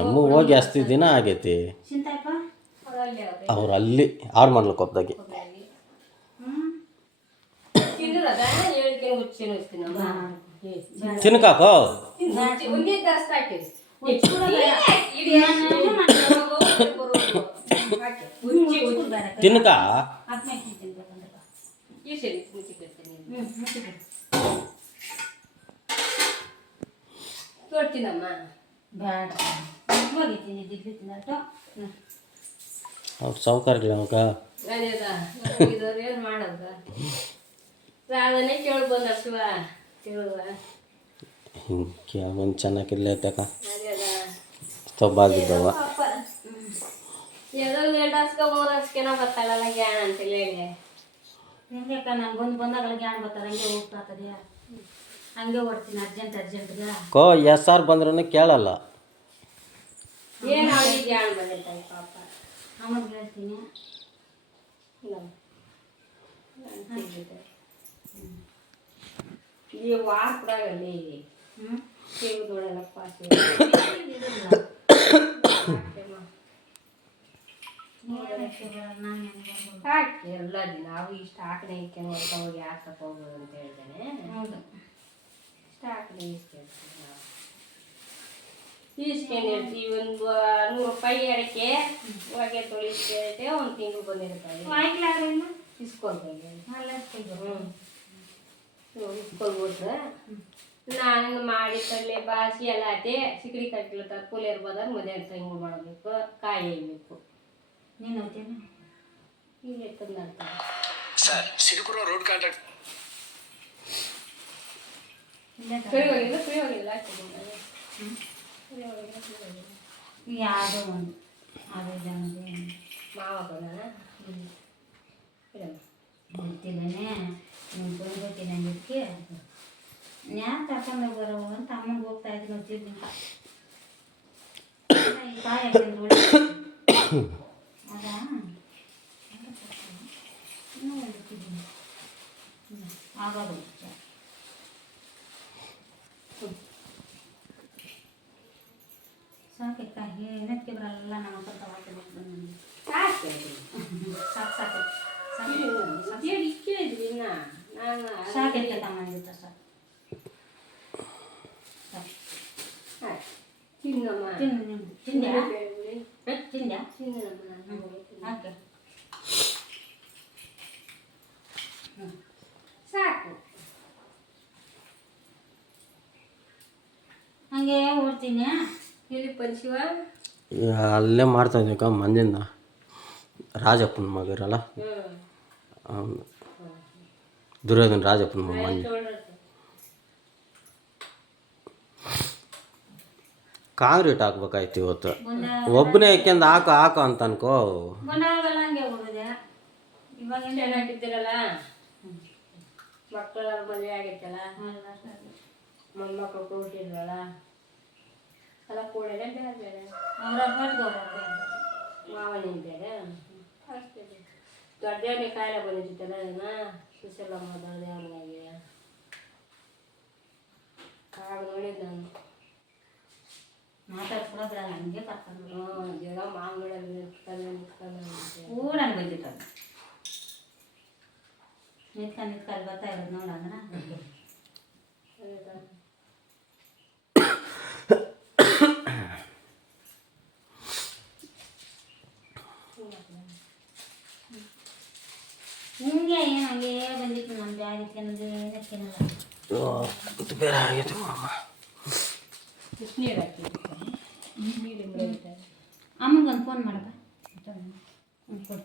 M ಹೋಗಿ ಅಷ್ಟು ದಿನ ಆಗೈತಿ. ಅವ್ರು ಅಲ್ಲಿ ಆರು ಮಾಡ್ಲಿಕ್ಕೆ ಒಬ್ಬದಾಗಿ ತಿನ್ಕಾಕೋ ತಿನ್ಕ ತೋಡ್ತೀನಮ್ಮ ಬೇಡ ಹೋಗಿದ್ದೀನಿ ದಿಗ್ಲಿ ತಿನ್ನೋದು ಅವ್ರು ಸೌಕರ್ಯ ಅವಾಗ ಇದ್ದವ್ರು ಏನು ಮಾಡೋದು ಸಾಧನೆ ಕೇಳಿ ಬಂದ ಶಿವ ಕೇಳುವ ಹಿಂಗೆ ಒಂದು ಚೆನ್ನಾಗಿರ್ಲಿ ತಕ ತೊಬ್ಬಾಗಿದ್ದವ ಏನೋ 2 ಹಸ್ಕ 3 ಹಸ್ಕೆನೋ ಬರ್ತಾಳಲ್ಲ ಗ್ಯಾಣ ಅಂತೇಳಿ ಹೇಳಿ ಹೆಂಗೆ ನಾನು ಬಂದಾಗಲ್ಲ ಗ್ಯಾಣ ಬರ್ತಾರೆ ಹಂಗೆ ಹೋಗ್ತಾತದ್ಯಾ ಹಂಗೆ ಓಡ್ತೀನಿ ಅರ್ಜೆಂಟ್ಗೆ ಕೋ ಎಸ್ ಆರ್ ಬಂದ್ರೂ ಕೇಳಲ್ಲ. ಏನು ಅವಳಿಗೆ ಗ್ಯಾಣ ಬಂದಿರ್ತಾಳೆ ಪಾಪ ಅಮ್ಮಗೆ ಹೇಳ್ತೀನಿ ಈ ವಾರ ಕೊಡಾಗಲ್ಲಿ ಸೇವು ನೋಡಲ್ಲಪ್ಪ ಎಲ್ಲ ದಿನ ನಾವು ಇಷ್ಟ ಹಾಕನೆ ಇಕ್ಕೆ ಹೋಗಿ ಯಾಕೆ ಹೋಗ್ಬೋದು ಅಂತ ಹೇಳ್ತೇನೆ. ಇಷ್ಟ ಹಾಕನೆ ಇಸ್ಕೊಂಡು ಇರ್ತೀವಿ. ಒಂದು 100 ರೂಪಾಯಿ ಅಡಿಕೆ ಹೊಗೆ ತೊಳಿಸ್ಕೆ ಒಂದು ತಿಂಗಳು ಬಂದಿರ್ತಾರೆ ಇಸ್ಕೊಳ್ಬೇಕು ಇಸ್ಕೊಳ್ಬಿಟ್ರೆ ನಾನು ಮಾಡಿ ಕಡಲೆ ಬಾಸಿ ಎಲ್ಲ ಆಯ್ತೆ ಸಿಗಡಿ ಕಟ್ಲ ಕೂಲಿ ಇರ್ಬೋದಾಗ ಮದುವೆ ತಂಗು ಮಾಡಬೇಕು ಕಾಯಿ ಬೇಯಬೇಕು. ನೀನು ಹೋಗ್ತೇನೆ ಈಗ ತಂದು ಸರ್ ಸಿರಿಪುರ ರೋಡ್ ಕಾಂಟ್ರಾಕ್ಟ್ ಹೋಗಿಲ್ಲ ಯಾವುದೋ ಒಂದು ಅದು ಜನದೇ ಮಾವ ಗೊತ್ತಿಲ್ಲನೇ ನೀನು ಬಂದ್ಬಿಟ್ಟಿನ ಇದಕ್ಕೆ ನ್ಯಾಕ್ ತಗೊಂಡು ಬರೋ ಅಂತ ಅಮ್ಮನಿಗೆ ಹೋಗ್ತಾ ಇದ್ದೀನಿ ಗೊತ್ತಿದ್ದೀನಿ ಈ ಕಾಯಿ ಹಾಕಿದ್ರು ಅದಾ ಇನ್ನೂ ಹೇಳ್ತಿದ್ದೀನಿ ಆಗೋದು ಸಾಕು ಕಾಯಿ ಏನಕ್ಕೆ ಬರಲ್ಲ ನಮ್ಮ ಹತ್ರ ತಗೊಳ್ಬೇಕು ಬಂದು ಸಾಕು ಸಾಕು ಕೇಳಿದ್ವಿ ನಾನು ಸಾಕೈತೆ ತಮ್ಮ ಸಾಕು ತಿನ್ನಮ್ಮ ತಿಂದ್ಯಾ ತಿಂದ್ಯಾ ಹಾಕೆ ಸಾಕು ಹಂಗೆ ಓಡ್ತೀನಿ ಇಲ್ಲಿ ಪಂಚಿವ ಅಲ್ಲೇ ಮಾಡ್ತಾಯಿದ್ದೆ ಮಂದಿನ ರಾಜಪ್ಪನ ಮಗ ಇರಲ್ಲ ದುರ್ಯೋಧನ ರಾಜಪ್ಪನ ಮಗ ಮಂದಿ ಕಾಂಕ್ರೀಟ್ ಹಾಕ್ಬೇಕಾಯ್ತು ಇವತ್ತು. ಒಬ್ಬನೇ ಯಾಕೆಂದು ಹಾಕು ಅಂತ ಅನ್ಕೋ ಬಂದಾಗೆಲ್ಲ ಹಂಗೆ ಹೋಗೋದೆ ಇವಾಗ ಚೆನ್ನಾಗಿದ್ದೀರಲ್ಲ ಮಕ್ಕಳ ಮದುವೆ ಆಗೈತಲ್ಲ ಮೊಮ್ಮಕ್ಕಳು ಕೊಟ್ಟಿದ್ರಲ್ಲ ಎಲ್ಲ ಕೂಡಲೇ ಬೇರೆ ಬೇರೆ ಮಾವನಿಂದ ಬೇರೆ ದೊಡ್ಡವನೇ ಕಾಯಿಲೆ ಬಂದಿತ್ತಲ್ಲ ಅದನ್ನ ಸುಶಲಮ್ಮ ದೊಡ್ಡವನಿಗೆ ಆಗ ನೋಡಿದ್ದು ನಾನು ಮಾತಾಡ್ಕೊಳೋದ್ರ ಹಂಗೆ ಕರ್ಕೊಂಡು ಜಗ ಮಾಂಗಳಲ್ಲಿ ಕೂಡ ಬಂದಿತ್ತು ನಿತ್ಕೊಂಡು ಬರ್ತಾ ಇರೋದು ನೋಡೋಣ ಹಿಂಗೆ ಏನು ಹಂಗೆ ಬಂದಿತ್ತು ನಮ್ಮ ಬ್ಯಾಗ್ ಇಟ್ಕೊಂಡು ಏನಕ್ಕೇನಲ್ಲ ಬೇರೆ ಆಗೈತೆ ಮಾಮ. ನೀರು ಹಾಕಿ ಅಮ್ಮಗೊಂದು ಫೋನ್ ಮಾಡಪ್ಪ ಕೊಡು